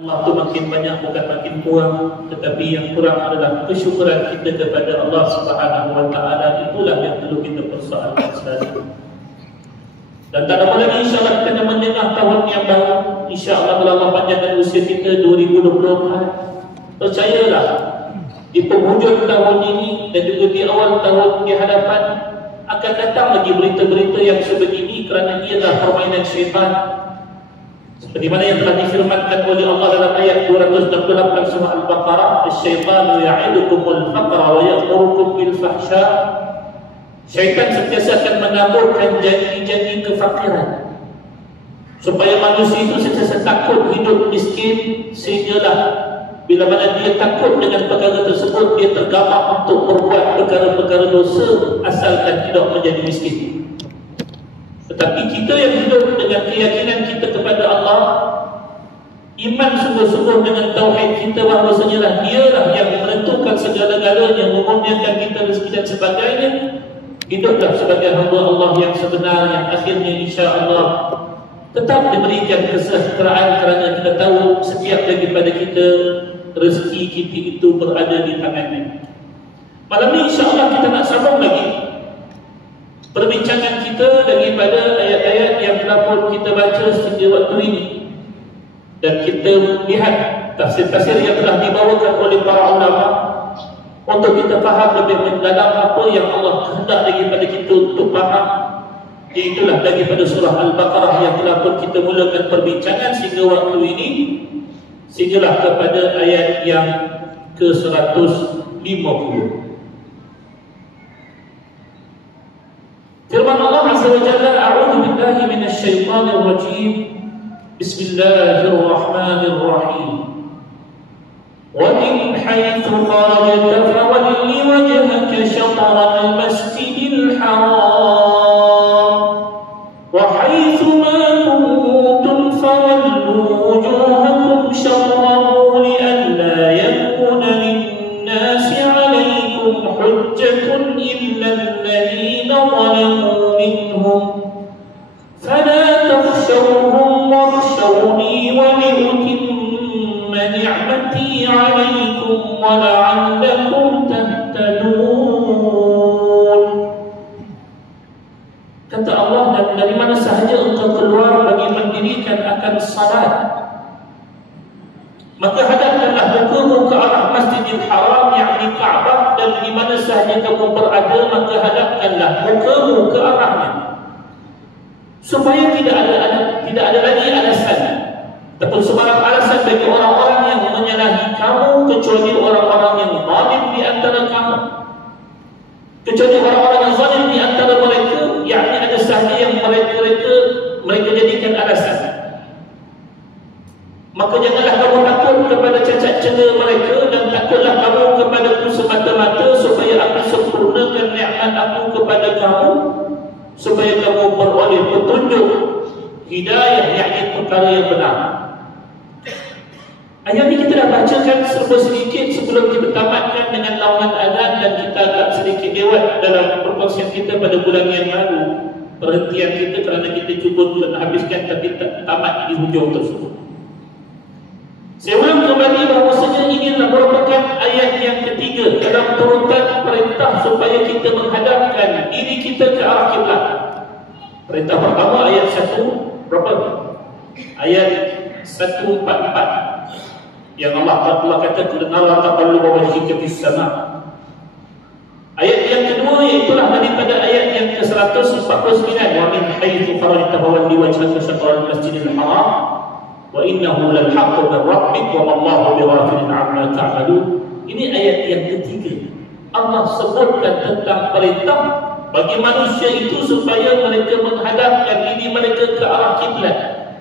Allah itu makin banyak bukan makin kurang, tetapi yang kurang adalah kesyukuran kita kepada Allah Subhanahu wa Ta'ala. Itulah yang perlu kita persoalkan sekali. Dan tak lama lagi insyaAllah kita akan mendengar tahun yang baru. InsyaAllah kalau Allah panjangkan usia kita 2024, percayalah di penghujung tahun ini dan juga di awal tahun di hadapan akan datang lagi berita-berita yang sebegini, kerana ia adalah permainan syaitan. Seperti mana yang telah difirmankan oleh Allah dalam ayat 268 surah Al-Baqarah, "Asy-syaitanu ya'idukumul faqra wa ya'murukum bil fahsya." Syaitan sentiasa akan menaburkan janji-janji kefakiran supaya manusia itu sentiasa takut hidup miskin, sehinggalah bila mana dia takut dengan perkara tersebut, dia tergamak untuk berbuat perkara-perkara dosa asalkan tidak menjadi miskin. Tetapi kita yang hidup dengan keyakinan kita kepada Allah, iman sungguh-sungguh dengan tauhid kita bahawasanya lah dialah yang menentukan segala-galanya, memurniakan kita rezeki dan sebagainya, hiduplah sebagai hamba Allah yang sebenar, yang akhirnya insya-Allah tetap diberikan kesejahteraan, kerana kita tahu setiap daripada kita rezeki kita itu berada di tangannya. Malam ini insya-Allah kita nak sambung lagi perbincangan kita daripada ayat-ayat yang telah pun kita baca sehingga waktu ini, dan kita lihat tafsir-tafsir yang telah dibawakan oleh para ulama untuk kita faham lebih mendalam apa yang Allah kehendak daripada kita untuk faham. Iaitulah daripada surah Al-Baqarah yang telah pun kita mulakan perbincangan sehingga waktu ini, sehinggalah kepada ayat yang ke-150. Firman Allah Azza wa Jalla, "A'udzu billahi minasy syaithanir rajim. Bismillahirrahmanirrahim. Wa min haitsu kharajta fawalli wajhaka shatral masjidil haram wa haitsu ma kuntum fawallu wujuhakum shatrahu li'alla yakuna lin-nasi 'alaykum hujjatun illa alladhina ظلموا منهم فلا تخشوهم واخشوني ولأتم نعمتي عليكم ولعلكم تهتدون." Kata Allah, dan dari mana sahaja engkau keluar bagi mendirikan akan salat, maka hadapkanlah mukamu ke arah Masjidil Haram, yakni Kaabah, dan di mana sahaja kamu berada, maka hadapkanlah mukamu ke arahnya, supaya tidak ada lagi alasan ataupun sebarang alasan bagi orang-orang yang menyalahi kamu, kecuali orang-orang yang zalim di antara kamu, kecuali orang-orang yang zalim di antara mereka, yakni ada sahaja yang mereka jadikan alasan. Maka janganlah kamu takut kepada cacat celah mereka, dan takutlah kamu kepada aku semata-mata, supaya aku sempurnakan nikmat aku kepada kamu, supaya kamu beroleh petunjuk hidayah, yakni perkara yang benar. Ayat ini kita dah bacakan serba sedikit sebelum kita tamatkan dengan lawan azan, dan kita agak sedikit lewat dalam perkongsian kita pada bulan yang lalu. Perhentian kita kerana kita cuba habiskan tapi tak tamat di hujung tersebut. Saya ulang kembali bahawasanya ini adalah merupakan ayat yang ketiga dalam turutan perintah supaya kita menghadapkan diri kita ke arah kiblat. Perintah pertama ayat 1 berapa? Ayat 144 yang Allah kata, "Nara taqalluba wajhika fis sama'." Ayat yang kedua iaitulah daripada ayat yang ke-149, "Wa min haitsu kharajta fawalli wajhaka syatral masjidil haram wa innahu lal haqqu min rabbik wa ma Allahu bighafilin 'amma ta'malun." Ini ayat yang ketiga. Allah sebutkan tentang perintah bagi manusia itu supaya mereka menghadapkan diri mereka ke arah kiblat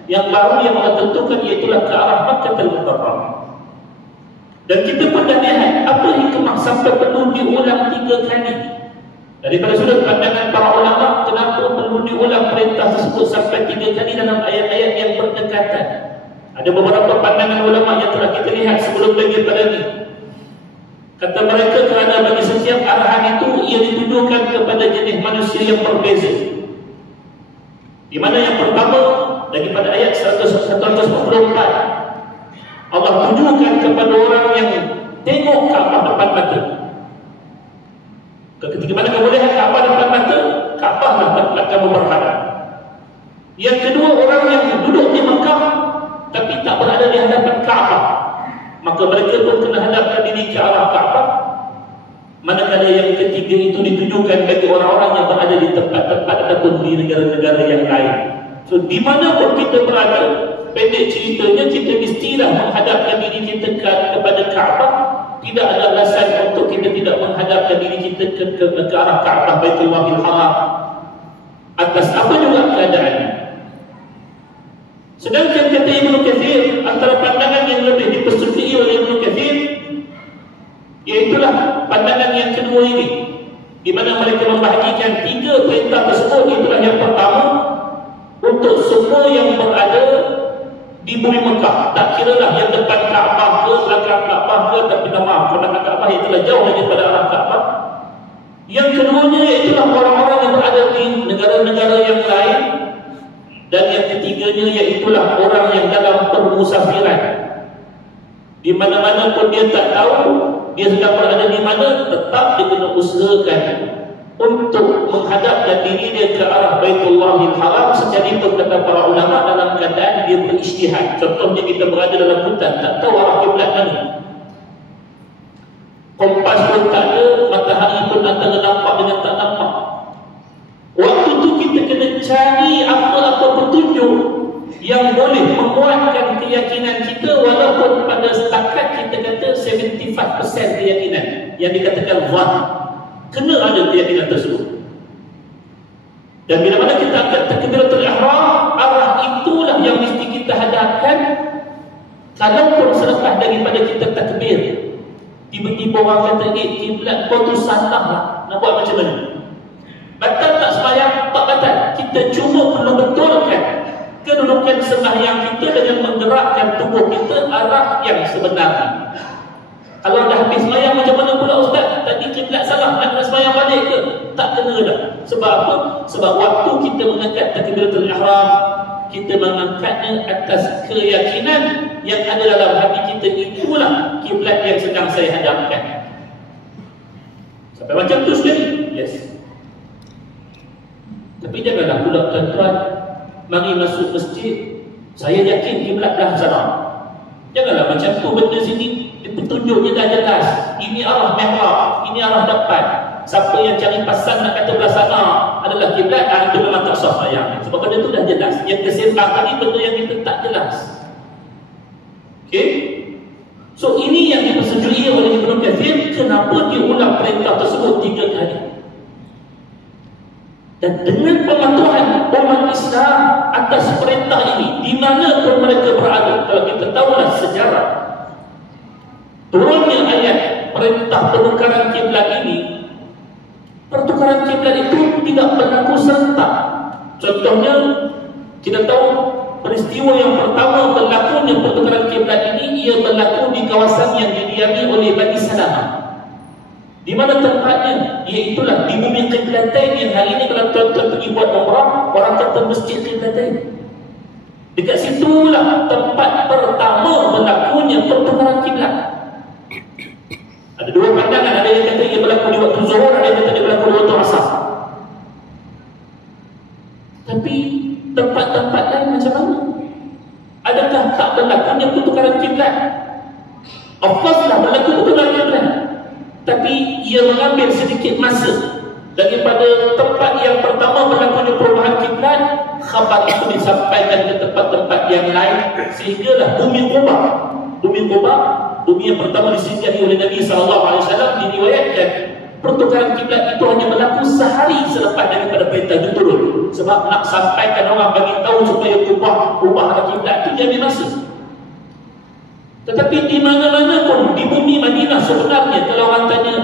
yang baru yang Allah tentukan, iaitulah ke arah Makkahul Mukarramah. Dan kita pun dah lihat apa hikmah sampai perlu diulang 3 kali. Daripada sudut pandangan para ulama, kenapa perlu diulang perintah tersebut sampai 3 kali dalam ayat-ayat yang berdekatan? Ada beberapa pandangan ulama yang telah kita lihat sebelum daripada ini. Kata mereka kerana bagi setiap arahan itu ia ditujukan kepada jenis manusia yang berbeza. Di mana yang pertama daripada ayat 144, Allah tunjukkan kepada orang yang tengok Kaabah depan mata. Ketika mana kamu lihat Kaabah depan mata, Kaabah lah tempat kamu berharap. Yang kedua, orang yang duduk di Mekah tapi tak berada di hadapan Kaabah, maka mereka pun kena hadapkan diri ke arah Kaabah. Manakala yang ketiga itu ditujukan bagi orang-orang yang berada di tempat-tempat ataupun di negara-negara yang lain. So di mana pun kita berada, pendek ceritanya kita mestilah menghadapkan diri kita kepada Kaabah. Tidak ada alasan untuk kita tidak menghadapkan diri kita ke arah Kaabah Baitullahil Haram atas apa juga keadaannya. Sedangkan kata Ibnu Katsir, antara pandangan yang lebih dipersetujui oleh Ibnu Katsir, iaitulah pandangan yang kedua ini, di mana mereka membahagikan tiga perintah tersebut. Itulah yang pertama, untuk semua yang berada di bumi Mekah, tak kiralah yang depan Kaabah ke, belakang Kaabah ke, tapi maaf, belakang Kaabah itulah jauh daripada arah Kaabah. Yang keduanya iaitulah orang-orang yang berada di negara-negara yang lain. Dan yang ketiganya iaitulah orang yang dalam permusafiran. Di mana-mana pun dia tak tahu dia sedang berada di mana, tetap dia kena usahakan untuk menghadapkan diri dia ke arah Baitullahil Haram sekalipun kata para ulama dalam keadaan dia berijtihad. Contohnya kita berada dalam hutan, tak tahu arah kiblat mana, kompas pun tak ada, matahari pun antara nampak dengan tak nampak. Waktu tu kita kena cari apa-apa petunjuk yang boleh menguatkan keyakinan kita, walaupun pada setakat kita kata 75% keyakinan yang dikatakan zahir, kena ada keyakinan tersebut. Dan bila mana kita angkat takbiratul ihram, arah itulah yang mesti kita hadapkan. Kalaupun selepas daripada kita takbir, tiba-tiba orang kata, kiblat kau tu salah lah, nak buat macam mana? Batal tak sembahyang? Tak batal. Kita cuma perlu betulkan kedudukan sembahyang kita dengan menggerakkan tubuh kita arah yang sebenarnya. Kalau dah habis sembahyang macam mana pula ustaz? Tadi kiblat salah, nak sembahyang balik ke? Tak kena dah. Sebab apa? Sebab waktu kita mengangkat takbiratul ihram, kita mengangkatnya atas keyakinan yang ada dalam hati kita, itulah kiblat yang sedang saya hadapkan. Sampai macam tu sekali? Yes. Tapi janganlah pula tuan-tuan mari masuk masjid, saya yakin kiblat dah sana. Janganlah macam tu, benda sini petunjuknya dah jelas. Ini arah mihrab, ini arah depan. Siapa yang cari pasang nak kata belah sana adalah kiblat, itu memang tak sah sayang. Sebab benda tu dah jelas. Yang kesempatan tadi benda yang kita tak jelas. Okey? So ini yang dipersetujui oleh Ibnu Katsir. Kenapa dia ulang perintah tersebut 3 kali? Dan dengan pematuhan umat Islam atas perintah ini, di mana pun mereka berada, kalau kita tahulah sejarah turunnya ayat perintah penukaran kiblat ini, pertukaran kiblat itu tidak berlaku serentak. Contohnya, kita tahu peristiwa yang pertama berlakunya pertukaran kiblat ini, ia berlaku di kawasan yang didiami oleh Bani Salamah. Di mana tempatnya? Iaitulah di bumi Qiblatain yang hari ini kalau tuan-tuan pergi buat umrah, orang kata Masjid Qiblatain. Dekat situlah tempat pertama berlakunya pertukaran kiblat. Ada dua pandangan, ada yang kata ia berlaku di waktu Zuhur, ada yang kata dia berlaku di waktu Asar. Tapi tempat-tempat lain macam mana? Adakah tak berlakunya pertukaran kiblat? Of course lah berlaku pertukaran kiblat, tapi ia mengambil sedikit masa daripada tempat yang pertama berlakunya perubahan kiblat. Khabar itu disampaikan ke tempat-tempat yang lain, sehinggalah bumi Quba, bumi yang pertama disinggahi oleh Nabi SAW, diriwayatkan pertukaran kiblat itu hanya berlaku sehari selepas daripada perintah itu turun. Sebab nak sampaikan orang, bagi tahu supaya ubah arah kiblat itu jadi masa. Tetapi di mana-mana pun di bumi Madinah sebenarnya, kalau orang tanya,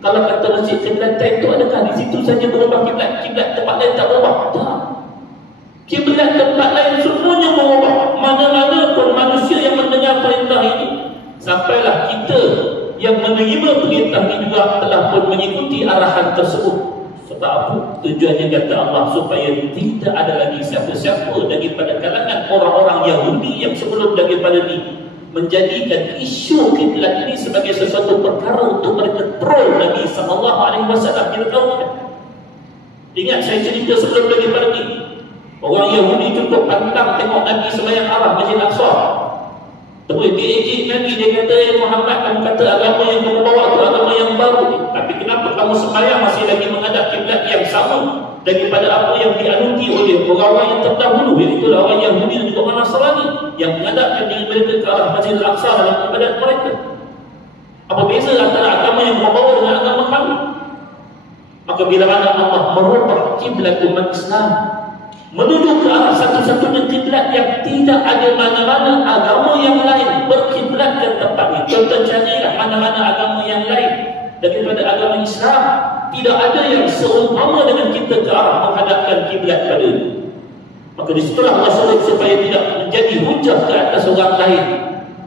kalau kata Masjid Qiblatain itu adakah di situ saja berubah kiblat? Kiblat tempat lain tak berubah? Tak. Kiblat tempat lain semuanya berubah. Mana-mana pun manusia yang mendengar perintah ini, sampailah kita yang menerima perintah ini juga telah pun mengikuti arahan tersebut. Sebab apa? Tujuannya kata Allah supaya tidak ada lagi siapa-siapa daripada kalangan orang-orang Yahudi yang sebelum daripada ini menjadikan isu kiblat ini sebagai sesuatu perkara untuk mereka troll Nabi sallallahu alaihi wasallam. Kita tahu kan? Ingat saya cerita sebelum lagi pergi. Orang Yahudi cukup pantang tengok Nabi sembahyang arah Masjid Al-Aqsa. Terus diejek Nabi, dia kata, "Ya Muhammad, kamu kata agama yang kamu bawa itu agama yang baru. Tapi kenapa kamu sembahyang masih lagi menghadap kiblat yang sama daripada apa yang dianuti oleh orang-orang yang terdahulu, iaitu orang Yahudi dan juga orang Nasrani yang menghadapkan diri mereka ke arah Masjid Al-Aqsa dalam ibadat mereka? Apa beza antara agama yang kamu bawa dengan agama kami?" Maka bila mana Allah merubah kiblat umat Islam menuju ke arah satu-satunya kiblat yang tidak ada mana-mana agama yang lain berkiblat ke tempat itu. Contoh carilah mana-mana agama yang lain daripada agama Islam, tidak ada yang seumpama dengan kita ke arah menghadapkan kiblat pada itu. Maka disitulah Allah suruh supaya tidak menjadi hujah ke atas orang lain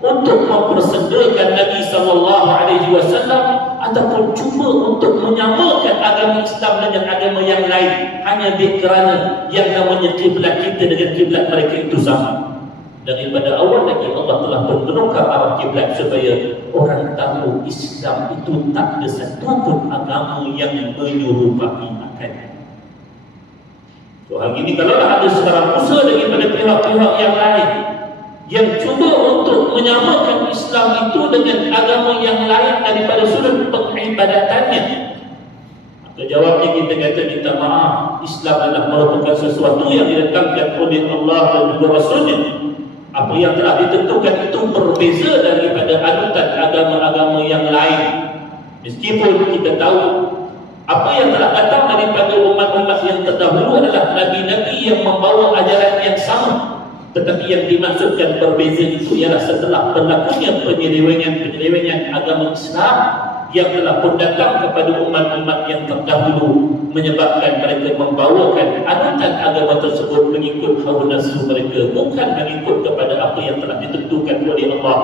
untuk mempersendakan Nabi sallallahu alaihi wasallam ataupun cuba untuk menyamakan agama Islam dengan agama yang lain hanya kerana yang namanya kiblat kita dengan kiblat mereka itu sama. Daripada awal lagi Allah telah pun menukar arah kiblat supaya orang tahu Islam itu tak ada satu pun agama yang menyerupai akannya. So hari ini kalau ada sekarang usaha daripada pihak-pihak yang lain yang cuba untuk menyamakan Islam itu dengan agama yang lain daripada sudut pengibadatannya, maka jawabnya kita kata minta maaf. Islam adalah merupakan sesuatu yang didatangkan oleh Allah dan juga Rasulnya. Apa yang telah ditentukan itu berbeza daripada anutan agama-agama yang lain. Meskipun kita tahu apa yang telah datang daripada umat-umat yang terdahulu adalah nabi-nabi yang membawa ajaran yang sama, tetapi yang dimaksudkan berbeza itu ialah setelah berlakunya penyelewengan agama Islam yang telah pun datang kepada umat-umat yang terdahulu, menyebabkan mereka membawakan anutan agama tersebut mengikut hawa nafsu mereka, bukan mengikut kepada apa yang telah ditentukan oleh Allah,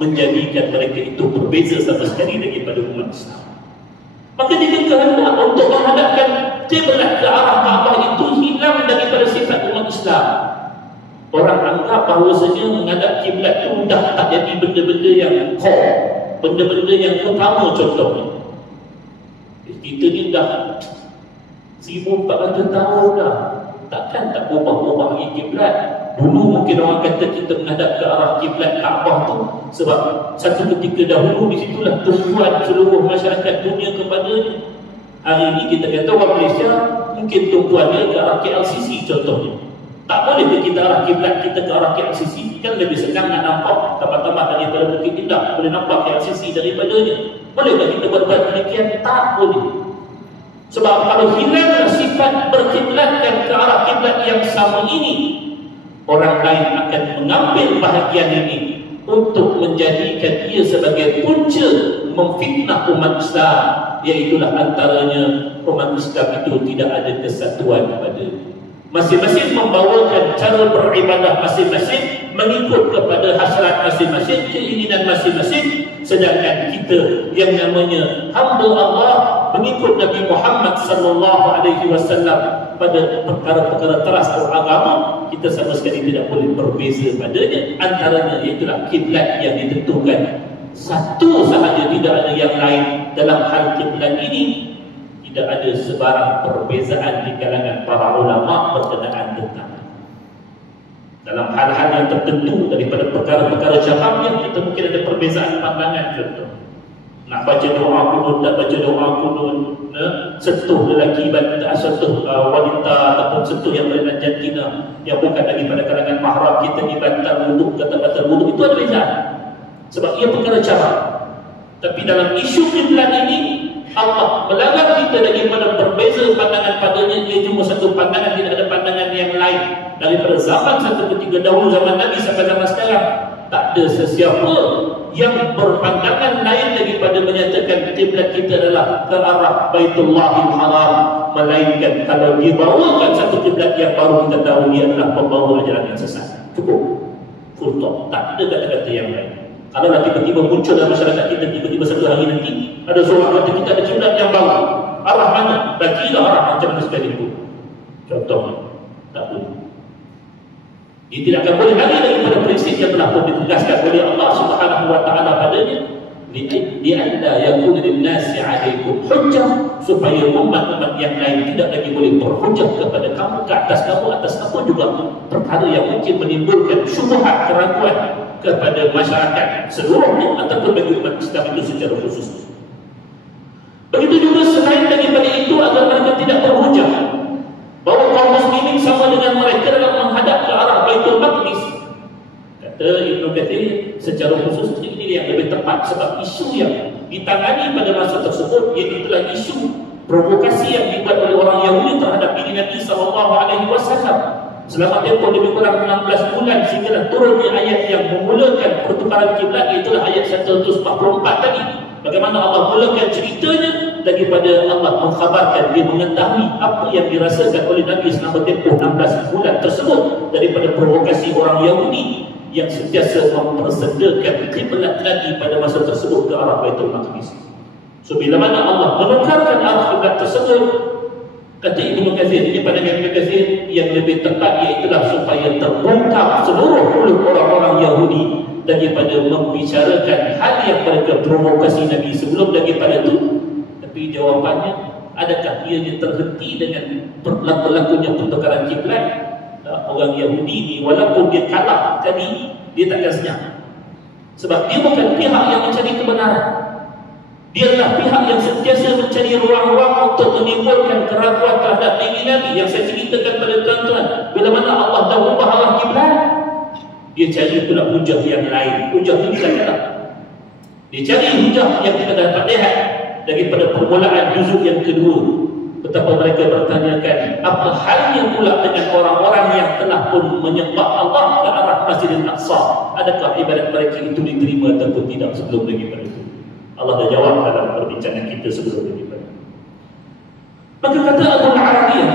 menjadikan mereka itu berbeza sama sekali daripada umat Islam. Maka jika kehendak untuk menghadapkan kiblat ke arah Kaabah itu hilang daripada sifat umat Islam, orang anggap bahawasanya menghadap kiblat itu dah tak jadi benda-benda yang core, benda-benda yang utama. Contohnya kita ni dah 1400 tahun dah, takkan tak berubah-ubah lagi kiblat. Dulu mungkin orang kata kita menghadap ke arah kiblat Kaabah tu sebab satu ketika dahulu di situlah tumpuan seluruh masyarakat dunia kepadanya. Hari ini kita kata orang Malaysia mungkin tumpuannya ke arah KLCC contohnya. Tak boleh kita arah kiblat kita ke arah KLCC, kan lebih senang nak nampak tempat-tempat daripada Bukit Indah, boleh nampak KLCC daripadanya. Bolehkah kita buat demikian? Tak boleh. Sebab kalau hilang sifat berkiblatkan ke arah kiblat yang sama ini, orang lain akan mengambil bahagian ini untuk menjadikan ia sebagai punca memfitnah umat Islam, iaitulah antaranya umat Islam itu tidak ada kesatuan pada masing-masing membawakan cara beribadah masing-masing mengikut kepada hasrat masing-masing, keinginan masing-masing, sedangkan kita yang namanya hamba Allah mengikut Nabi Muhammad sallallahu alaihi wasallam pada perkara-perkara teras beragama, kita sama sekali tidak boleh berbeza padanya. Antaranya iaitulah kiblat yang ditentukan satu sahaja, tidak ada yang lain. Dalam hal kiblat ini tidak ada sebarang perbezaan di kalangan para ulama berkenaan tentang dalam hal-hal yang tertentu daripada perkara-perkara jamaknya. Kita mungkin ada perbezaan pandangan. Contoh nak baca doa kunut, tak baca doa kunut, sentuh lelaki, sentuh wanita ataupun sentuh yang berlainan jantina yang bukan daripada kalangan mahram kita, dibantar wuduk, kata batal wuduk, itu ada bezaan sebab ia perkara cara. Tapi dalam isu kiblat ini Allah melarang kita daripada berbeza pandangan padanya. Dia cuma satu pandangan, tidak ada pandangan yang lain. Daripada zaman satu ketika dahulu, zaman Nabi sampai zaman sekarang, tak ada sesiapa yang berpandangan lain daripada menyatakan kiblat kita adalah ke arah Baitullahil Haram, melainkan kalau dibawakan satu kiblat yang baru, kita tahu dia adalah pembawa ajaran yang sesat. Cukup, full stop, tak ada kata-kata yang lain. Kalau nanti tiba-tiba muncul dalam masyarakat kita, tiba-tiba satu hari nanti ada seorang kata kita ada kiblat yang baru, arah mana? Bagilah arah macam mana sekalipun. Contohnya, tak boleh. Dia tidak akan boleh lari daripada prinsip yang telah pun ditegaskan oleh Allah Subhanahu Subhanahu wa taala padanya, li anda yakuna lin-nasi 'alaikum hujjah, supaya umat-umat yang lain tidak lagi boleh berhujjah kepada kamu, ke atas kamu juga perkara yang mungkin menimbulkan syubhat, keraguan kepada masyarakat seluruhnya ataupun bagi umat Islam itu secara khusus. Begitu juga selain daripada itu, agar mereka tidak berhujjah bahawa kaum muslimin sama dengan mereka dalam menghadap ke arah Baitul Maqdis. Kata Ibnu Katsir, secara khusus ini yang lebih tepat, sebab isu yang ditangani pada masa tersebut iaitulah isu provokasi yang dibuat oleh orang Yahudi terhadap diri Nabi SAW selama tempoh lebih kurang 16 bulan sehinggalah turunnya ayat yang memulakan pertukaran kiblat, iaitulah ayat 144 tadi. Bagaimana Allah mulakan ceritanya daripada Allah mengkhabarkan, dia mengetahui apa yang dirasakan oleh Nabi selama tempoh 16 bulan tersebut daripada provokasi orang Yahudi yang sentiasa mempersedakan kiblat Nabi pada masa tersebut ke arah Baitul Maqdis. So bila mana Allah menukarkan arah kiblat tersebut, kata Ibnu Katsir, ini pada Ibnu Katsir yang lebih tepat iaitulah supaya terbongkar seluruh mulut orang-orang Yahudi daripada membicarakan hal yang mereka provokasi Nabi sebelum daripada itu. Tapi jawapannya, adakah ianya terhenti dengan berlakunya pertukaran kiblat? Orang Yahudi ni walaupun dia kalah tadi, dia takkan senyap, sebab dia bukan pihak yang mencari kebenaran. Dia adalah pihak yang sentiasa mencari ruang-ruang untuk menimbulkan keraguan terhadap diri Nabi. Yang saya ceritakan pada tuan-tuan, bila mana Allah dah ubah arah kiblat, dia cari pula hujah yang lain. Hujah ini katalah, dia cari hujah yang kita dapat lihat daripada permulaan juzuk yang kedua. Betapa mereka bertanyakan, apa halnya pula dengan orang-orang yang telah pun menyembah Allah ke arah Masjidil Aqsa? Adakah ibadat mereka itu diterima ataupun tidak sebelum daripada itu? Allah dah jawab dalam perbincangan kita sebelum daripada. Maka kata Abu Arabiyah,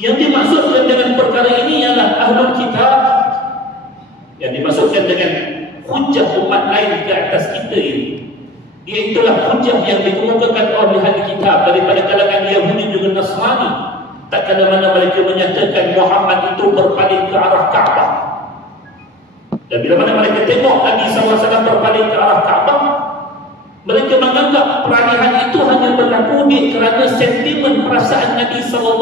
yang dimaksudkan dengan perkara ini ialah Ahlul Kitab. Yang dimaksudkan dengan hujah umat lain ke atas kita ini, iaitulah hujah yang dikemukakan oleh ahli kitab daripada kalangan Yahudi juga Nasrani. Tak kala mana mereka menyatakan Muhammad itu berpaling ke arah Kaabah. Dan bila mana mereka tengok Nabi SAW berpaling ke arah Kaabah, mereka menganggap peralihan itu hanya berlaku kerana sentimen perasaan Nabi SAW,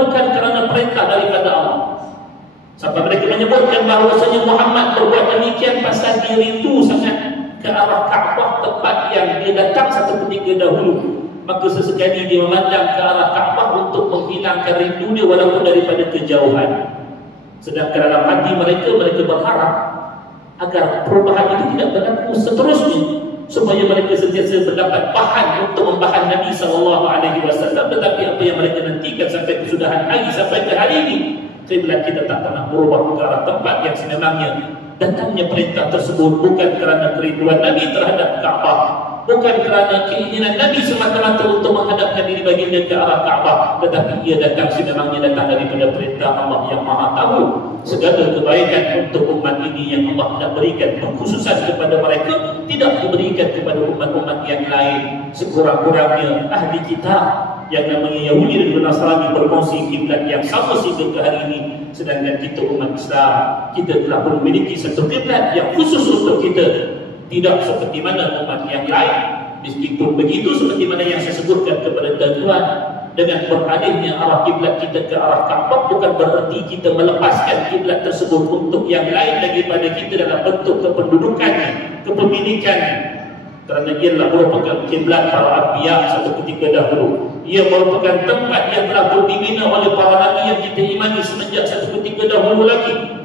bukan kerana perintah daripada Allah. Sampai mereka menyebutkan bahawasanya Muhammad berbuat demikian pasal dia rindu sangat ke arah Kaabah, tempat yang dia datang satu ketika dahulu. Maka sesekali dia memandang ke arah Kaabah untuk menghilangkan rindu dia walaupun daripada kejauhan. Sedangkan dalam hati mereka berharap agar perubahan itu tidak berlaku seterusnya, supaya mereka sentiasa mendapat bahan untuk membahan Nabi SAW. Tetapi apa yang mereka nantikan sampai kesudahan hari, sampai ke hari ini, kiblat kita tak pernah berubah ke arah tempat yang sememangnya. Datangnya perintah tersebut bukan kerana kerinduan Nabi terhadap Kaabah, bukan kerana keinginan Nabi semata-mata untuk menghadapkan diri baginda ke arah Kaabah, tetapi ia datang sememangnya datang daripada perintah Allah yang Maha Tahu segala kebaikan untuk umat ini yang Allah nak berikan pengkhususan kepada mereka, tidak diberikan kepada umat-umat yang lain. Sekurang-kurangnya ahli kitab yang namanya Yahudi dan Nasrani berkongsi kiblat yang sama sehingga ke hari ini. Sedangkan kita umat Islam, kita telah memiliki satu kiblat yang khusus untuk kita, tidak seperti mana umat yang lain. Meskipun begitu, seperti mana yang saya sebutkan kepada tuan-tuan, dengan beralihnya arah kiblat kita ke arah Kaabah bukan berarti kita melepaskan kiblat tersebut untuk yang lain daripada kita dalam bentuk kependudukannya, kepemilikannya. Kerana ia adalah merupakan kiblat para anbiya satu ketika dahulu. Ia merupakan tempat yang telah dibina oleh para nabi yang kita imani semenjak satu ketika dahulu lagi.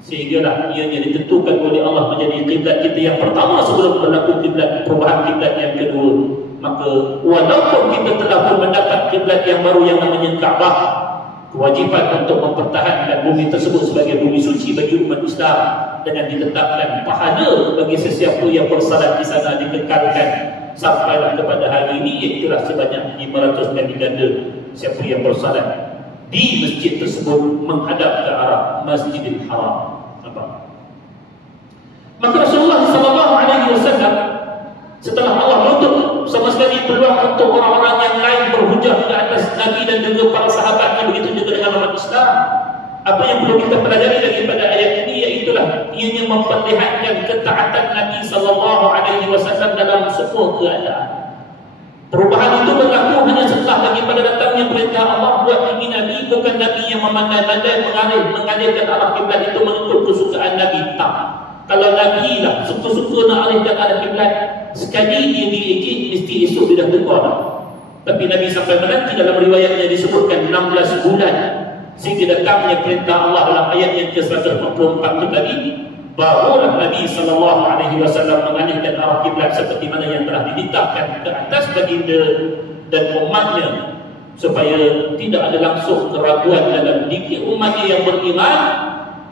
Sehinggalah ianya ditentukan oleh Allah menjadi kiblat kita yang pertama sebelum berlaku perubahan kiblat yang kedua. Maka walaupun kita telah pun mendapat kiblat yang baru yang namanya Kaabah, kewajipan untuk mempertahankan bumi tersebut sebagai bumi suci bagi umat Islam dengan ditetapkan pahala bagi sesiapa yang bersalat di sana dikekalkan sampailah kepada hari ini, iaitulah sebanyak 500 kali ganda siapa yang bersalat di masjid tersebut menghadap ke arah Masjidil Haram. Maka Rasulullah SAW setelah Allah menutup sama sekali peluang untuk orang-orang yang lain berhujah ke atas Nabi dan juga para sahabatnya, begitu juga dengan umat Islam, Apa yang perlu kita pelajari daripada ayat ini iaitulah ianya memperlihatkan ketaatan Nabi SAW dalam semua keadaan. Perubahan itu berlaku hanya setelah daripada datangnya perintah Allah buat ini Nabi, bukan Nabi yang memandai-mandai mengalihkan arah kiblat itu mengikut kesukaan Nabi. Tak. Kalau Nabi lah suka-suka nak alihkan arah kiblat, sekali dia diikut mesti esok dia dah tukar. Tapi Nabi sampai menanti dalam riwayatnya disebutkan 16 bulan sehingga datangnya perintah Allah dalam ayat yang ke-144 itu tadi, barulah Nabi SAW mengalihkan arah kiblat seperti mana yang telah diletakkan ke atas baginda dan umatnya, supaya tidak ada langsung keraguan dalam diri umatnya yang beriman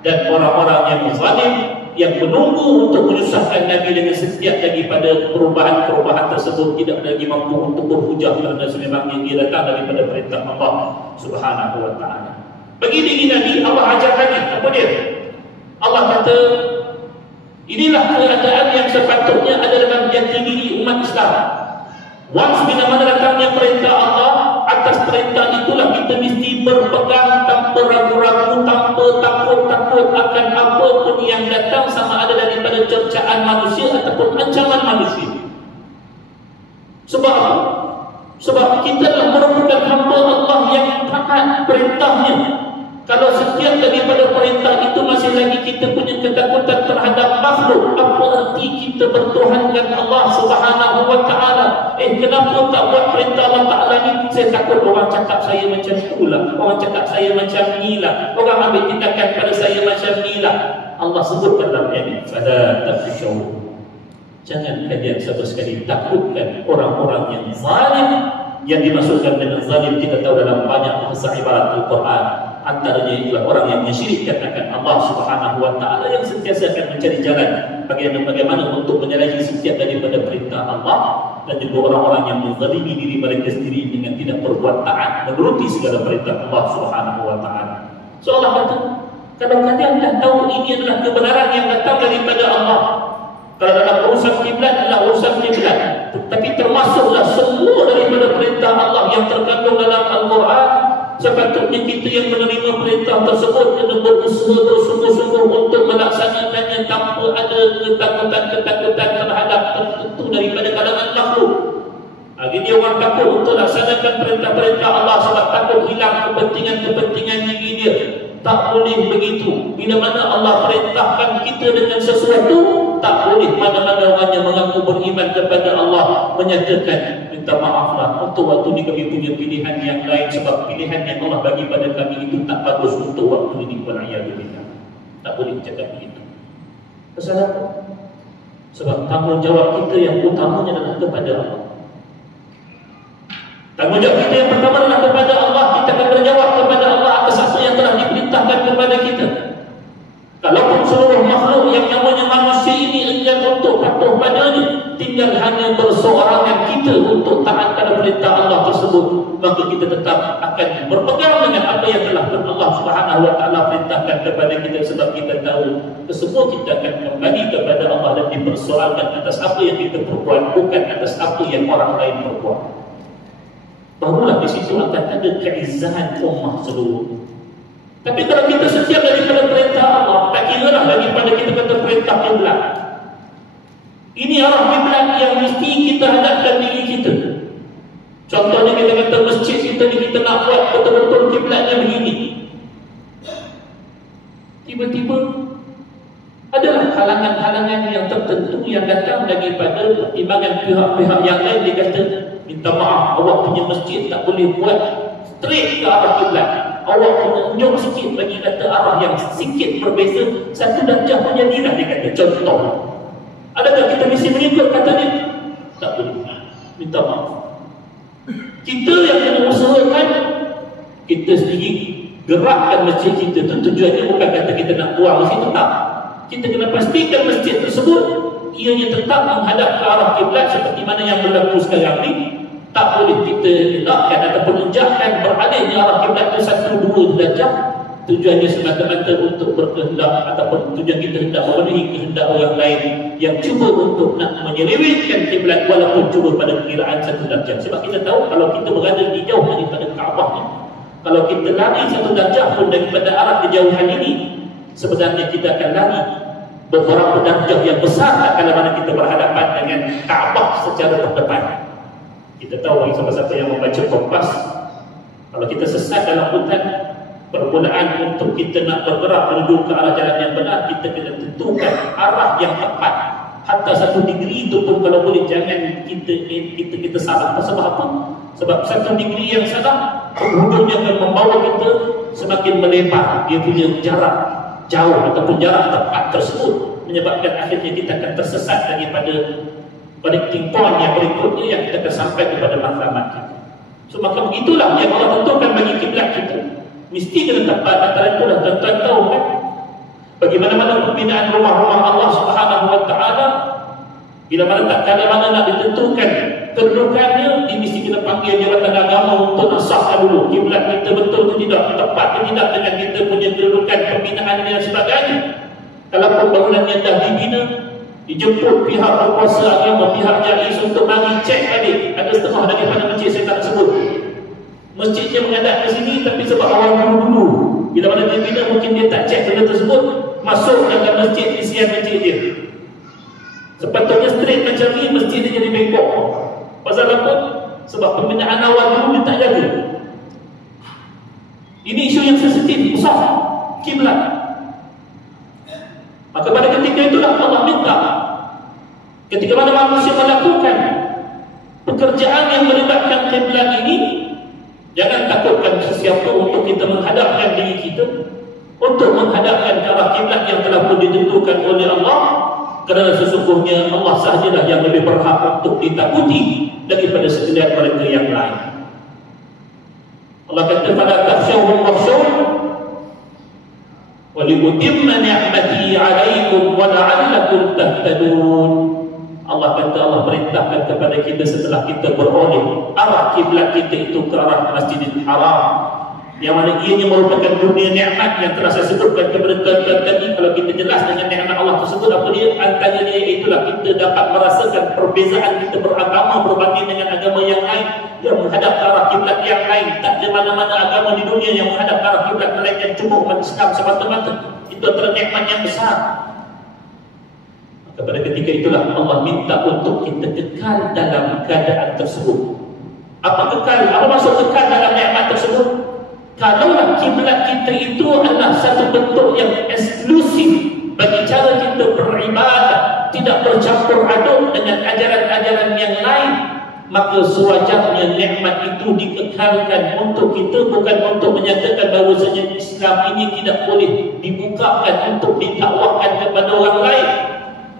dan orang-orang yang zalim yang menunggu untuk menyusahkan Nabi dengan setiap daripada perubahan-perubahan tersebut tidak lagi mampu untuk berhujah kerana sememangnya dia datang daripada perintah Allah Subhanahu wa ta'ala. Bagi diri Nabi, Allah ajar lagi apa dia? Allah kata, inilah keadaan yang sepatutnya ada dalam jati diri umat Islam. Once bila mana datangnya perintah Allah, atas perintah itulah kita mesti berpegang tanpa ragu-ragu, tanpa takut-takut akan apa pun yang datang, sama ada daripada cercaan manusia ataupun ancaman manusia. Sebab apa? Sebab kita adalah merupakan hamba Allah yang taat perintahnya. Kalau setiap daripada perintah itu masih lagi kita punya ketakutan terhadap makhluk, apa arti kita bertuhankan Allah Subhanahu wa ta'ala? Kenapa tak buat perintah Allah Ta'ala ni? Saya takut orang cakap saya macam itulah, orang cakap saya macam inilah, orang ambil tindakan pada saya macam inilah. Allah sebutkan dalam ayat ini, fala takhshaw, jangan kalian sama sekali takutkan orang-orang yang zalim. Yang dimaksudkan dengan zalim kita tahu dalam banyak bahasa ibarat Al-Quran. Antaranya itulah orang yang mensyirikkan akan Allah Subhanahu wa ta'ala, yang sentiasa akan mencari jalan bagaimana untuk menyalahi setiap daripada perintah Allah, dan juga orang-orang yang menzalimi diri mereka sendiri dengan tidak berbuat taat menuruti segala perintah Allah Subhanahu wa ta'ala. So Allah kata, kalau kalian dah tahu ini adalah kebenaran yang datang daripada Allah, kalau dalam urusan kiblat adalah urusan kiblat, tapi termasuklah semua daripada perintah Allah yang terkandung dalam Al-Quran, sepatutnya kita yang menerima perintah tersebut kena berusaha bersungguh-sungguh untuk melaksanakannya tanpa ada ketakutan-ketakutan terhadap tertentu daripada kalangan makhluk. Jadi orang takut untuk laksanakan perintah-perintah Allah sebab takut hilang kepentingan-kepentingan diri dia. Tak boleh begitu. Bila mana Allah perintahkan kita dengan sesuatu, tak boleh mana-mana orang yang mengaku beriman kepada Allah menyatakan, minta maaflah, untuk waktu ini kami punya pilihan yang lain, sebab pilihan yang Allah bagi pada kami itu tak bagus untuk waktu ini. Wal'iyadzubillah. Tak boleh cakap begitu. Pasal apa? Sebab tanggungjawab kita yang utamanya adalah kepada Allah. Tanggungjawab kita yang pertama adalah kepada Allah. Kita akan berjawab kepada Allah atas apa yang telah diperintahkan kepada kita. Kalaupun seluruh makhluk yang namanya manusia ini enggan untuk patuh padanya, tinggal hanya berseorangan kita untuk taat pada perintah Allah tersebut, maka kita tetap akan berpegang dengan apa yang telah Allah Subhanahu wa ta'ala perintahkan kepada kita, sebab kita tahu kesemua kita akan kembali kepada Allah dan dipersoalkan atas apa yang kita perbuat, bukan atas apa yang orang lain perbuat. Barulah di situ akan ada keizzahan ummah seluruh. Tapi kalau kita setiap daripada perintah Allah, tak kira lah daripada kita kata perintah kiblat, ini arah kiblat yang mesti kita hadapkan diri kita. Contohnya kita kata masjid kita ni kita nak buat betul-betul kiblatnya begini, tiba-tiba adalah halangan-halangan yang tertentu yang datang daripada pertimbangan pihak-pihak yang lain. Dia kata, minta maaf, awak punya masjid tak boleh buat straight ke arah kiblat, awak kena unjuk sikit bagi kata arah yang sikit berbeza, satu darjah punya dirah. Dia kata, contoh, adakah kita mesti mengikut kata dia? Tak boleh. Minta maaf, kita yang kena usahakan kita sendiri gerakkan masjid kita. Tujuannya bukan kata kita nak buang masjid, tak. Kita kena pastikan masjid tersebut ianya tetap menghadap ke arah kiblat seperti mana yang berlaku sekarang ni. Tak boleh kita elakkan ataupun enjahkan beralihnya arah kiblat ke 1-2 darjah. Tujuannya semata-mata untuk berkehendak ataupun tujuan kita hendak memenuhi kehendak orang lain yang cuba untuk nak menyelewengkan kiblat walaupun cuba pada perkiraan 1 darjah. Sebab kita tahu kalau kita berada di jauh daripada Kaabah ni, Kalau kita lari satu darjah pun daripada arah kejauhan ini, sebenarnya kita akan lari beberapa darjah yang besar tak kala mana kita berhadapan dengan Kaabah secara terdepan. Kita tahu siapa-siapa yang membaca kompas, kalau kita sesat dalam hutan, permulaan untuk kita nak bergerak menuju ke arah jalan yang benar, kita kena tentukan arah yang tepat. Hatta 1 degree itu pun kalau boleh jangan kita salah. Sebab apa? Sebab 1 degree yang salah, penghujungnya akan membawa kita semakin melebar dia punya jarak jauh ataupun jarak tepat tersebut, menyebabkan akhirnya kita akan tersesat daripada connecting point yang berikutnya yang kita akan sampai kepada matlamat kita. So maka begitulah yang Allah tentukan bagi kiblat kita. Mesti kena tepat. Antara itulah tuan-tuan tahu kan, bagaimana pembinaan rumah-rumah Allah Subhanahu Wa Taala, bila mana tak kala mana nak ditentukan kedudukannya, dia mesti kena panggil jabatan agama untuk nasahkan dulu kiblat kita betul ke tidak, tepat ke tidak dengan kita punya kedudukan pembinaan dan sebagainya. Kalau pembangunannya dah dibina, dijemput pihak berkuasa agama, pihak jais untuk mari cek balik. Ada setengah daripada masjid saya tak sebut, masjidnya menghadap ke sini, tapi sebab awal dulu bila mana dia bina, mungkin dia tak cek benda tersebut, masuk dalam masjid, isian masjid dia sepatutnya straight macam ni, masjid dia jadi bengkok. Pasal apa? Sebab pembinaan awal dulu dia tak jaga. Ini isu yang sensitif, besar, kiblat. Maka pada ketika itulah Allah minta, ketika mana manusia melakukan pekerjaan yang melibatkan kiblat ini, jangan takutkan sesiapa untuk kita menghadapkan diri kita, untuk menghadapkan ke arah kiblat yang telah pun ditentukan oleh Allah. Kerana sesungguhnya Allah sahajalah yang lebih berhak untuk ditakuti daripada sekalian mereka yang lain. Allah kata, "Fala takhshawhum wakhshawni wa liutimma ni'mati 'alaikum wa la'allakum tahtadun." Allah kata, Allah perintahkan kepada kita setelah kita beroleh arah kiblat kita itu ke arah Masjidil Haram, yang mana ianya merupakan dunia nikmat yang telah saya sebutkan kepada tuan-tuan tadi. Kalau kita jelas dengan nikmat Allah tersebut, apa dia? Antaranya itulah kita dapat merasakan perbezaan kita beragama berbanding dengan agama yang lain yang menghadap ke arah kiblat yang lain. Tak ada mana-mana agama di dunia yang menghadap ke arah kiblat melainkan cuma umat Islam semata-mata. Itu adalah nikmat yang besar. Maka pada ketika itulah Allah minta untuk kita kekal dalam keadaan tersebut. Apa kekal? Apa maksud kekal dalam nikmat tersebut? Kalaulah kiblat kita itu adalah satu bentuk yang eksklusif bagi cara kita beribadah, tidak bercampur aduk dengan ajaran-ajaran yang lain, maka sewajarnya nikmat itu dikekalkan untuk kita, bukan untuk menyatakan bahawasanya Islam ini tidak boleh dibukakan untuk ditakwahkan kepada orang lain,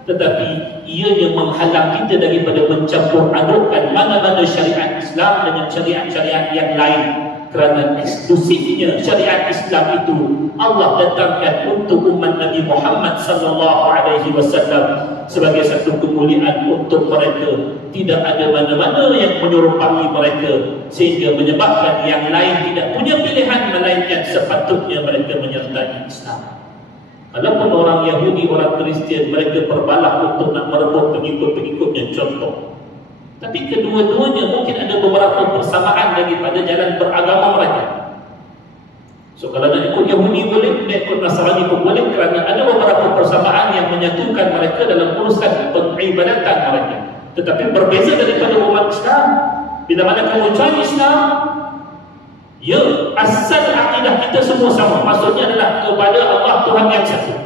tetapi ianya menghalang kita daripada mencampur adukkan mana-mana syariat Islam dengan syariat-syariat yang lain. Kerana eksklusifnya syariat Islam itu Allah datangkan untuk umat Nabi Muhammad sallallahu alaihi wasallam sebagai satu kemuliaan untuk mereka. Tidak ada mana-mana yang menyerupai mereka, sehingga menyebabkan yang lain tidak punya pilihan melainkan sepatutnya mereka menyertai Islam. Walaupun orang Yahudi, orang Kristian, mereka berbalah untuk nak merebut pengikut-pengikutnya, contoh. Tapi kedua-duanya mungkin ada beberapa persamaan daripada jalan beragama mereka. So kalau nak ikut Yahudi boleh, nak ikut Nasrani pun boleh, kerana ada beberapa persamaan yang menyatukan mereka dalam urusan peribadatan mereka. Tetapi berbeza daripada umat Islam. Bila mana kamu join Islam, ya, asal akidah kita semua sama. Maksudnya adalah kepada Allah Tuhan yang satu.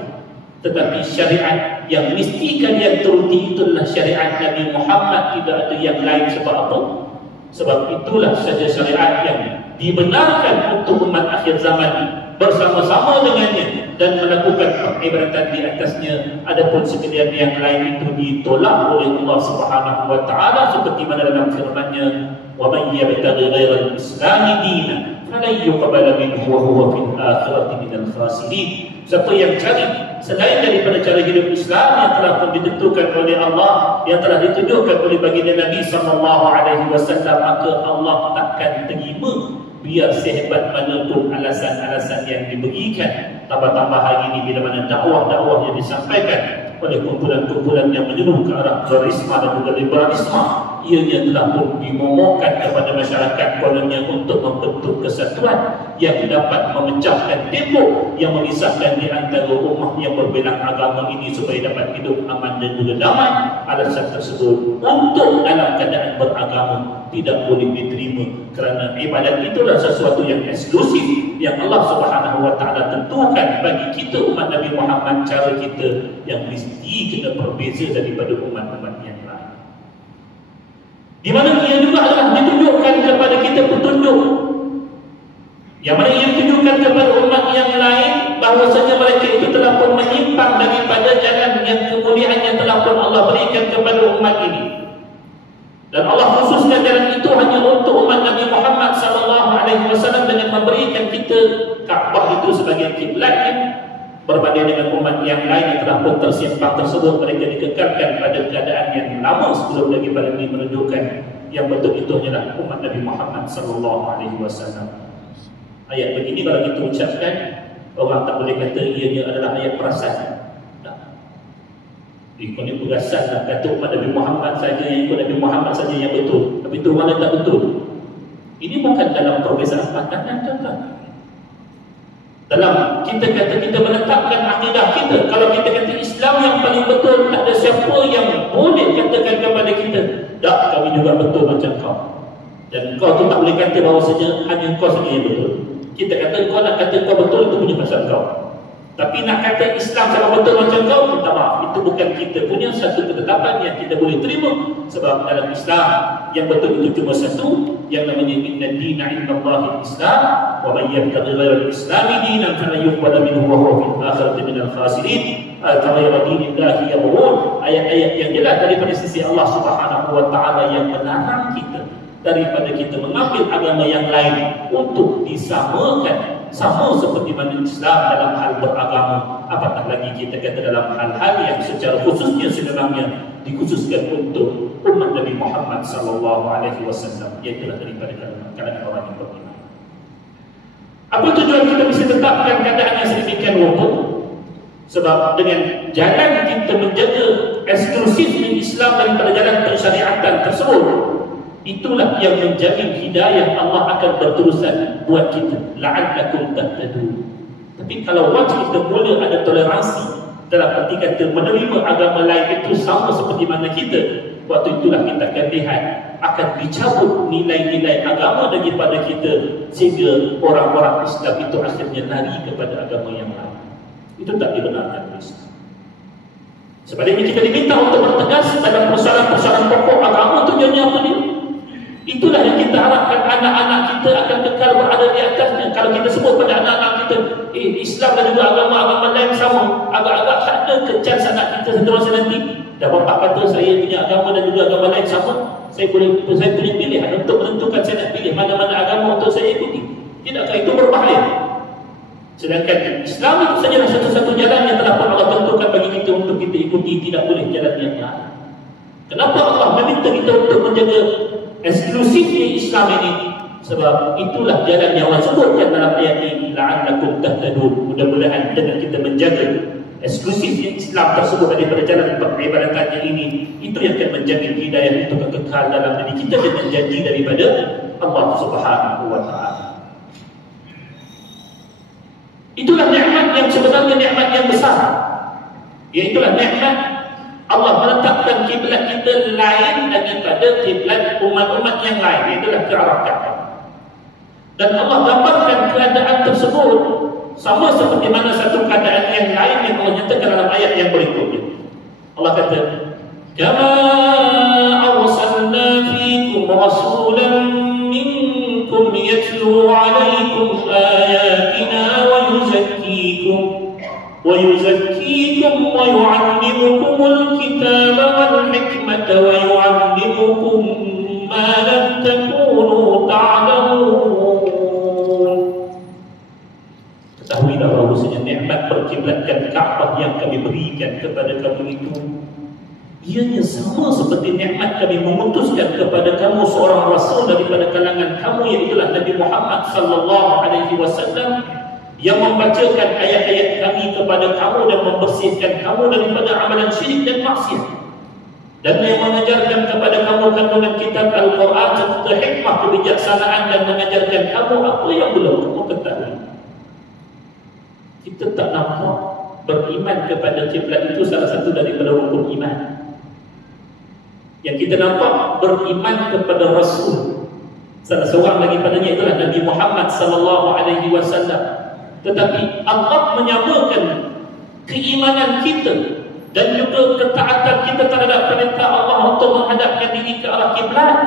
Tetapi syariat yang mesti kalian turuti itulah syariat Nabi Muhammad, tidak ada yang lain. Sebab apa? Sebab itulah saja syariat yang dibenarkan untuk umat akhir zaman bersama-sama dengannya dan melakukan peribadatan di atasnya. Adapun sekalian yang lain itu ditolak oleh Allah Subhanahu wa taala, seperti mana dalam firman-Nya, "Wa may yabtaghi ghayra al-islam dinan falan yuqbala minhu wa huwa fil akhirati minal khasirin." Siapa yang cari selain daripada cara hidup Islam yang telah pun ditentukan oleh Allah, yang telah ditunjukkan oleh baginda Nabi sallallahu alaihi wasallam, maka Allah takkan terima biar sehebat mana pun alasan-alasan yang diberikan. Tambah-tambah hari ini bila mana dakwah-dakwah yang disampaikan oleh kumpulan-kumpulan yang menyeru ke arah terorisme dan juga liberalisme, ianya telah pun dimomokkan kepada masyarakat kononnya untuk membentuk kesatuan yang dapat memecahkan tembok yang memisahkan di antara umat yang berbeza agama ini supaya dapat hidup aman dan juga damai. Alasan tersebut untuk dalam keadaan beragama tidak boleh diterima, kerana ibadat itu adalah sesuatu yang eksklusif yang Allah Subhanahu wa taala tentukan bagi kita umat Nabi Muhammad. Cara kita yang mesti kena berbeza daripada umat-umat yang lain, di mana ia juga adalah ditunjukkan kepada kita petunjuk yang mana ia tunjukkan kepada umat yang lain bahawasanya mereka itu telah pun menyimpang daripada jalan yang kemuliaan yang telah pun Allah berikan kepada umat ini. Dan Allah khususkan jalan itu hanya untuk umat Nabi Muhammad SAW dengan memberikan kita Kaabah itu sebagai kiblatnya, berbanding dengan umat yang lain yang telah pun tersimpang tersebut. Mereka dikekalkan pada keadaan yang lama sebelum lagi pada ini menunjukkan yang betul itu hanyalah umat Nabi Muhammad SAW. Ayat begini kalau kita ucapkan, orang tak boleh kata ianya adalah ayat perasaan. Ikut ni perasan nak kata umat Nabi Muhammad saja, ikut Nabi Muhammad saja yang betul, tapi itu mana tak betul. Ini bukan dalam perbezaan pandangan, tuan-tuan. Dalam kita kata kita menetapkan akidah kita, kalau kita kata Islam yang paling betul, tak ada siapa yang boleh katakan kepada kita, tak, kami juga betul macam kau. Dan kau tu tak boleh kata bahawasanya hanya kau saja yang betul. Kita kata kau nak kata kau betul, itu punya pasal kau. Tapi nak kata Islam sama betul macam kau, minta maaf, itu bukan kita punya satu ketetapan yang kita boleh terima. Sebab dalam Islam yang betul itu cuma satu, yang namanya inna dina indallahi Islam, wa man yabtaghi ghayra al-islami dinan falan yuqbala minhu wa huwa fil akhirati minal khasirin. Al-ghayra dinillahi yabghun. Ayat-ayat yang jelas daripada sisi Allah Subhanahu wa taala yang melarang kita daripada kita mengambil agama yang lain untuk disamakan sama seperti mana Islam dalam hal beragama, apatah lagi kita kata dalam hal-hal yang secara khususnya sebenarnya dikhususkan untuk umat Nabi Muhammad SAW, iaitu daripada kalangan orang yang beriman. Apa tujuan kita bisa tetapkan keadaan yang sedemikian rupa? Sebab dengan jalan kita menjaga eksklusifnya Islam daripada jalan persyariatan tersebut, itulah yang menjamin hidayah Allah akan berterusan buat kita, la'allakum tahtadun. Tapi kalau waktu kita mula ada toleransi dalam arti kata menerima agama lain itu sama seperti mana kita, waktu itulah kita akan lihat akan dicabut nilai-nilai agama daripada kita, sehingga orang-orang Islam itu akhirnya lari kepada agama yang lain. Itu tak dibenarkan oleh Islam. Sebaliknya kita diminta untuk bertegas dalam persoalan-persoalan pokok agama. Tujuannya apa dia? Itulah yang kita harapkan anak-anak kita akan kekal berada di atasnya. Kalau kita sebut pada anak-anak kita, Islam dan juga agama-agama lain sama, agak-agak tak ada kecas anak kita satu masa nanti. Dah bapak kata saya punya agama dan juga agama lain sama, saya punya pilihan untuk menentukan saya nak pilih mana-mana agama untuk saya ikuti. Tidakkah itu berbahaya? Sedangkan Islam itu sajalah satu-satu jalan yang telah Allah tentukan bagi kita untuk kita ikuti, tidak boleh jalan yang lain. Kenapa Allah meminta kita untuk menjaga eksklusifnya Islam ini? Sebab itulah jalan yang Allah sebutkan dalam ayat ini, la'allakum tahtadun. Mudah-mudahan dengan kita menjaga eksklusifnya Islam tersebut daripada jalan peribadatannya ini, itu yang akan menjamin hidayah itu kekal dalam diri kita dengan janji daripada Allah Subhanahu wa taala. Itulah nikmat yang sebenarnya nikmat yang besar. Iaitulah nikmat Allah menetapkan kiblat kita lain daripada kiblat umat-umat yang lain, itulah ke arah Kaabah. Dan Allah gambarkan keadaan tersebut sama seperti mana satu keadaan yang lain yang Allah nyatakan dalam ayat yang berikutnya. Allah kata, "Kama arsalna fiikum rasulan minkum yatlu 'alaikum ayatina wa yuzakkikum wa yu'allimukumul kitaba wal hikmata wa yu'allimukum ma lam takunu ta'lamun." Ketahuilah bahawasanya nikmat perkiblatkan Kaabah yang kami berikan kepada kamu itu, ianya sama seperti nikmat kami memutuskan kepada kamu seorang rasul daripada kalangan kamu, iaitulah Nabi Muhammad SAW, yang membacakan ayat-ayat kami kepada kamu dan membersihkan kamu daripada amalan syirik dan maksiat. dan yang mengajarkan kepada kamu kandungan kitab Al-Quran serta hikmah kebijaksanaan dan mengajarkan kamu apa yang belum kamu ketahui. Kita tak nampak beriman kepada kiblat itu salah satu daripada rukun iman. Yang kita nampak beriman kepada Rasul, salah seorang daripadanya itulah Nabi Muhammad sallallahu alaihi wasallam. Tetapi Allah menyamakan keimanan kita dan juga ketaatan kita terhadap perintah Allah untuk menghadapkan diri ke arah kiblat.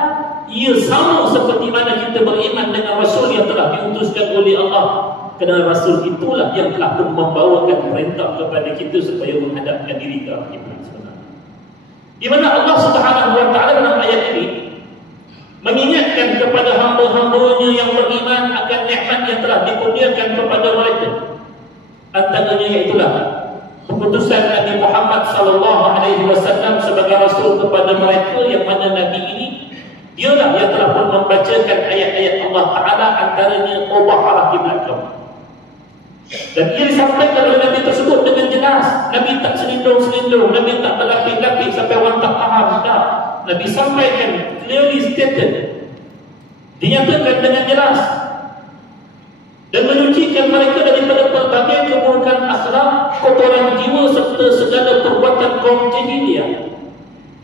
Ia sama seperti mana kita beriman dengan Rasul yang telah diutuskan oleh Allah. Kerana Rasul itulah yang telah pun membawakan perintah kepada kita supaya menghadapkan diri ke arah kiblat sebenarnya. Di mana Allah Subhanahu wa taala dalam ayat ini mengingatkan kepada hamba-hambanya yang beriman akan nikmat yang telah dikurniakan kepada mereka. Antaranya iaitulah keputusan Nabi Muhammad sallallahu alaihi wasallam sebagai rasul kepada mereka, yang mana Nabi ini dialah yang telah pun membacakan ayat-ayat Allah Taala, antaranya ubah arah kiblat kamu. Dan ia disampaikan oleh Nabi tersebut dengan jelas. Nabi tak selindung-selindung, Nabi tak berlapis-lapis sampai orang tak faham. Tak. Nabi sampaikan clearly stated, dinyatakan dengan jelas, dan menyucikan mereka daripada pelbagai keburukan akhlak, kotoran jiwa serta segala perbuatan kaum jahiliyah,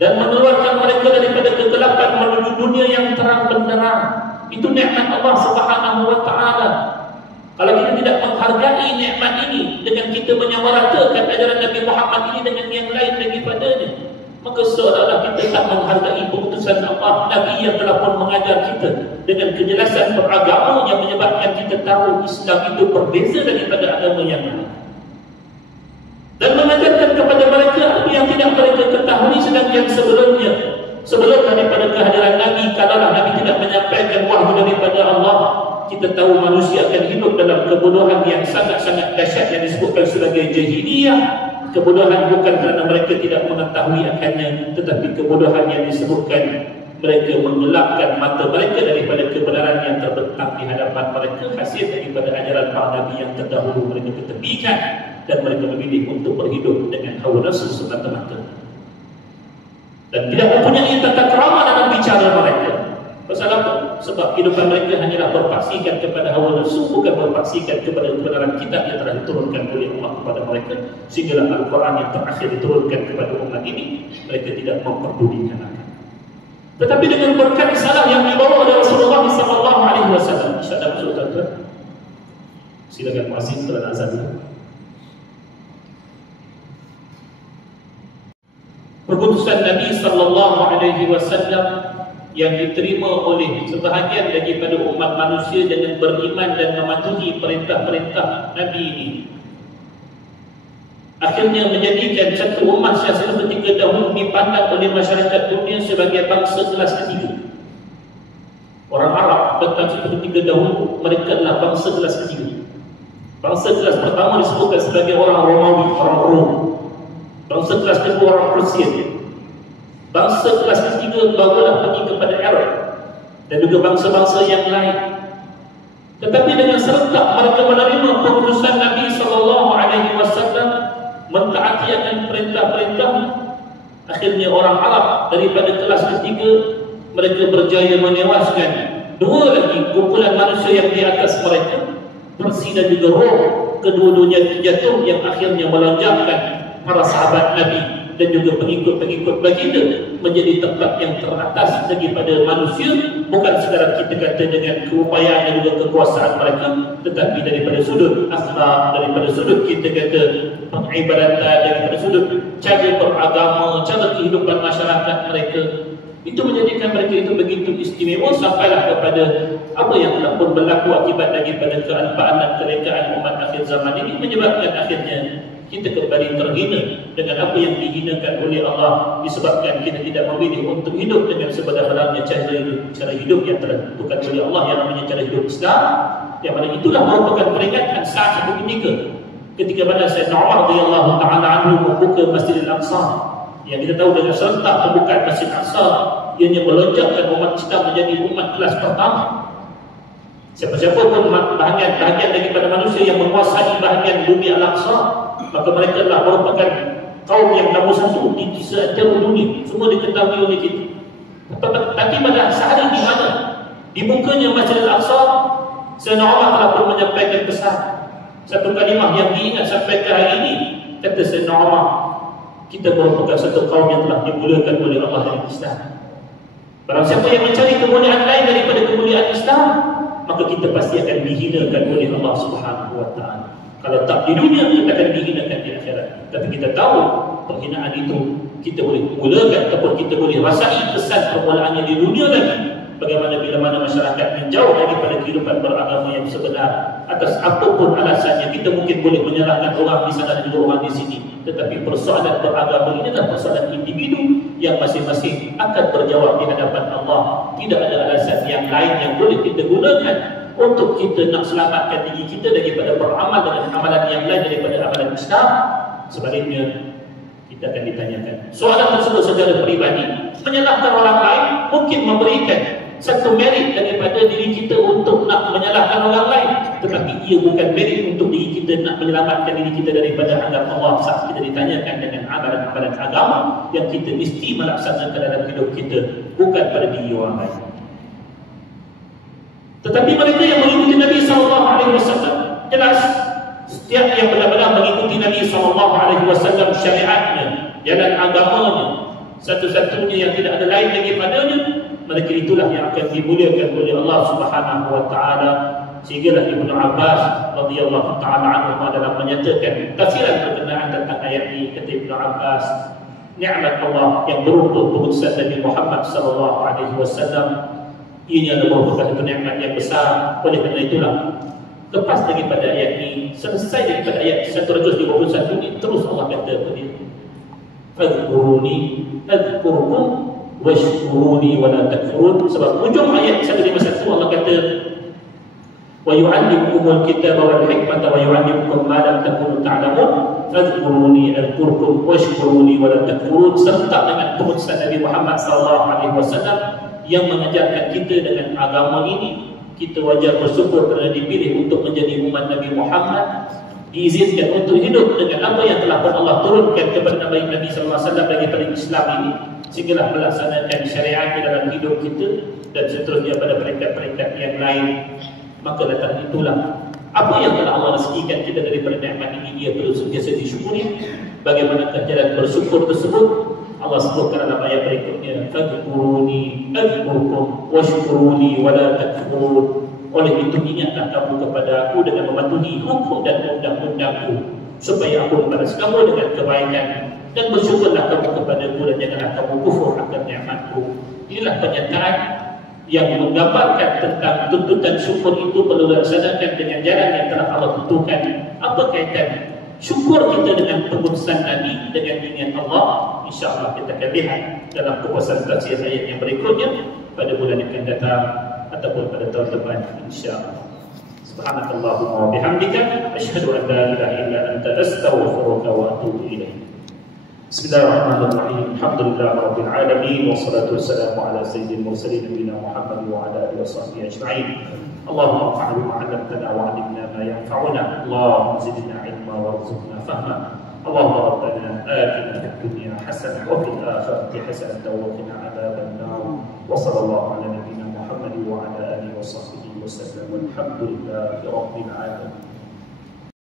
dan mengeluarkan mereka daripada kegelapan menuju dunia yang terang benderang. Itu nikmat Allah Subhanahu wa taala. Kalau kita tidak menghargai nikmat ini dengan kita menyamaratakan ajaran Nabi Muhammad ini dengan yang lain daripadanya, maka seolah-olah kita tak menghargai keputusan Allah, Nabi yang telah pun mengajar kita dengan kejelasan beragama yang menyebabkan kita tahu Islam itu berbeza daripada agama yang lain, dan mengajarkan kepada mereka apa yang tidak mereka ketahui. Sedangkan sebelum daripada kehadiran Nabi, kalaulah Nabi tidak menyampaikan wahyu daripada Allah, kita tahu manusia akan hidup dalam kebodohan yang sangat-sangat dahsyat yang disebutkan sebagai jahiliyah. Kebodohan bukan kerana mereka tidak mengetahui akannya, tetapi kebodohan yang disebutkan mereka menggelapkan mata mereka daripada kebenaran yang terbentang di hadapan mereka, hasil daripada ajaran para Nabi yang terdahulu mereka ketepikan, dan mereka memilih untuk berhidup dengan hawa nafsu semata-mata dan tidak mempunyai tata krama dalam bicara mereka. Pasal apa? Sebab kehidupan mereka hanyalah berpaksikan kepada hawa nafsu, bukan berpaksikan kepada kebenaran kitab yang telah diturunkan oleh Allah kepada mereka. Sehinggalah Al-Quran yang terakhir diturunkan kepada umat ini, mereka tidak memperdulikan akan. Tetapi dengan berkat risalah yang dibawa oleh Rasulullah SAW, insyaAllah masuk tuan-tuan. Silakan muazzin setelah azan. Keputusan Nabi SAW yang diterima oleh sebahagian daripada umat manusia dengan beriman dan mematuhi perintah-perintah Nabi ini, akhirnya menjadikan satu umat yang seketika dahulu dipandang oleh masyarakat dunia sebagai bangsa kelas ketiga. Orang Arab pada seketika dahulu mereka adalah bangsa kelas ketiga. Bangsa kelas pertama disebutkan sebagai orang Romawi, orang Rom. Bangsa kelas kedua orang Persia. Bangsa kelas ketiga barulah pergi kepada Arab dan juga bangsa-bangsa yang lain. Tetapi dengan serentak mereka menerima keputusan Nabi SAW, mentaati akan perintah-perintah. Akhirnya orang Arab daripada kelas ketiga, mereka berjaya menewaskan dua lagi kumpulan manusia yang di atas mereka, Persia dan juga Rom. Kedua-duanya jatuh, yang akhirnya melonjakkan para sahabat Nabi dan juga pengikut-pengikut baginda menjadi tempat yang teratas daripada manusia, bukan sekadar kita kata dengan keupayaan dan juga kekuasaan mereka, tetapi daripada sudut akhlak, daripada sudut kita kata pengibadatan, daripada sudut cara beragama, cara kehidupan masyarakat mereka. Itu menjadikan mereka itu begitu istimewa, sampailah kepada apa yang telah pun berlaku akibat daripada kealpaan dan kerekaan umat akhir zaman ini, menyebabkan akhirnya kita kembali terhina dengan apa yang dihinakan oleh Allah, disebabkan kita tidak memilih untuk hidup dengan sebenar-benarnya cara hidup yang telah ditentukan oleh Allah, yang namanya cara hidup Islam, yang mana itulah merupakan peringatan saat satu ketika mana Sayyidina Umar radhiyallahu ta'ala anhu membuka Masjidil Aqsa, yang kita tahu dengan serentak pembukaan Masjid Aqsa, ianya melonjakkan umat Islam menjadi umat kelas pertama. Siapa-siapa pun bahagian daripada manusia yang menguasai bahagian bumi Al-Aqsa, maka mereka adalah merupakan kaum yang nombor satu di seantero dunia, semua diketahui oleh kita. Tapi pada sehari di mana di bukanya Masjid Al-Aqsa, Sayyidina Umar telah pun menyampaikan pesan, satu kalimah yang diingat sampai ke hari ini. Kata Sayyidina Umar, kita merupakan satu kaum yang telah dimuliakan oleh Allah dan Islam. Barang siapa yang mencari kemuliaan lain daripada kemuliaan Islam, maka kita pasti akan dihinakan oleh Allah Subhanahu wa taala. Kalau tak di dunia, kita akan dihinakan di akhirat. Tapi kita tahu penghinaan itu kita boleh mulakan ataupun kita boleh rasai kesan permulaannya di dunia lagi. Bagaimana bila mana masyarakat menjauh daripada kehidupan beragama yang sebenar, atas apapun alasannya, kita mungkin boleh menyalahkan orang di sana dan juga orang di sini. Tetapi persoalan beragama ini adalah persoalan individu yang masing-masing akan berjawab di hadapan Allah. Tidak ada alasan yang lain yang boleh kita gunakan untuk kita nak selamatkan diri kita daripada beramal dengan amalan yang lain daripada amalan Islam. Sebaliknya, kita akan ditanyakan soalan tersebut secara peribadi. Menyalahkan orang lain mungkin memberikan satu merit daripada diri kita untuk nak menyalahkan orang lain, tetapi ia bukan merit untuk diri kita nak menyelamatkan diri kita daripada azab Allah saat kita ditanyakan dengan amalan-amalan agama yang kita mesti melaksanakan dalam hidup kita, bukan pada diri orang lain. Tetapi mereka yang mengikuti Nabi SAW, jelas setiap yang benar-benar mengikuti Nabi SAW, syariatnya, jalan agamanya, satu-satunya yang tidak ada lain lagi padanya, mereka itulah yang akan dimuliakan oleh Allah Subhanahu wa taala. Sehinggalah Ibnu Abbas radhiyallahu taala anhu dalam menyatakan tafsiran berkenaan tentang ayat ini, kata Ibnu Abbas, nikmat Allah yang beruntun keputusan Nabi Muhammad sallallahu alaihi wasallam ini adalah merupakan satu nikmat yang besar. Oleh kerana itulah, lepas daripada ayat ini, selesai daripada ayat 121 ini, terus Allah kata kepada dia, fadhkuruni adhkurkum washkuruni wa la takfurun. Sebab hujung ayat 151 Allah kata, wa yu'allimukumul kitaba wal hikmata wa yu'allimukum ma lam takunu ta'lamun fadhkuruni adhkurkum washkuruni wa la takfurun, serta dengan keputusan Nabi Muhammad sallallahu alaihi wasallam yang mengajarkan kita dengan agama ini. Kita wajar bersyukur kerana dipilih untuk menjadi umat Nabi Muhammad, diizinkan untuk hidup dengan apa yang telah pun Allah turunkan kepada Nabi sallallahu alaihi wasallam daripada Islam ini, sehinggalah melaksanakan syariat di dalam hidup kita dan seterusnya pada peringkat-peringkat yang lain. Maka datang itulah apa yang telah Allah rezekikan kita daripada nikmat ini, ia perlu sentiasa disyukuri. Bagaimanakah jalan bersyukur tersebut? Allah sebutkan dalam ayat berikutnya, fadhkuruni adhkurkum washkuruni wa la takfurun. Oleh itu ingatlah kamu kepada aku dengan mematuhi hukum dan undang-undangku, supaya aku membalas kamu dengan kebaikan, dan bersyukurlah kamu kepadaku dan janganlah kamu kufur akan nikmatku. Inilah pernyataan yang menggambarkan tentang tuntutan syukur itu perlu dilaksanakan dengan jalan yang telah Allah tentukan. Apa kaitan syukur kita dengan keputusan Nabi dengan ingat Allah? InsyaAllah kita akan lihat dalam kupasan tafsir ayat yang berikutnya pada bulan yang akan datang ataupun pada tahun depan, insyaAllah. Subhanakallahumma wa bihamdika asyhadu an la ilaha illa anta astaghfiruka wa atubu ilaik. Bismillahirrahmanirrahim. Alhamdulillahi rabbil alamin, wassalatu wassalamu ala sayyidil mursalin nabiyina Muhammad wa ala alihi washabbihi ajma'in. Allahumma anfa'na bima 'allamtana wa 'allimna ma yanfa'una. Allahumma zidna 'ilma warzuqna fahma. Allahumma rabbana atina fid dunya hasanah wa fil akhirati hasanah wa qina 'adzaban nar. Wa sallallahu ala nabiyyina Muhammad wa ala alihi washabbihi wasallam. Walhamdulillahi rabbil alamin.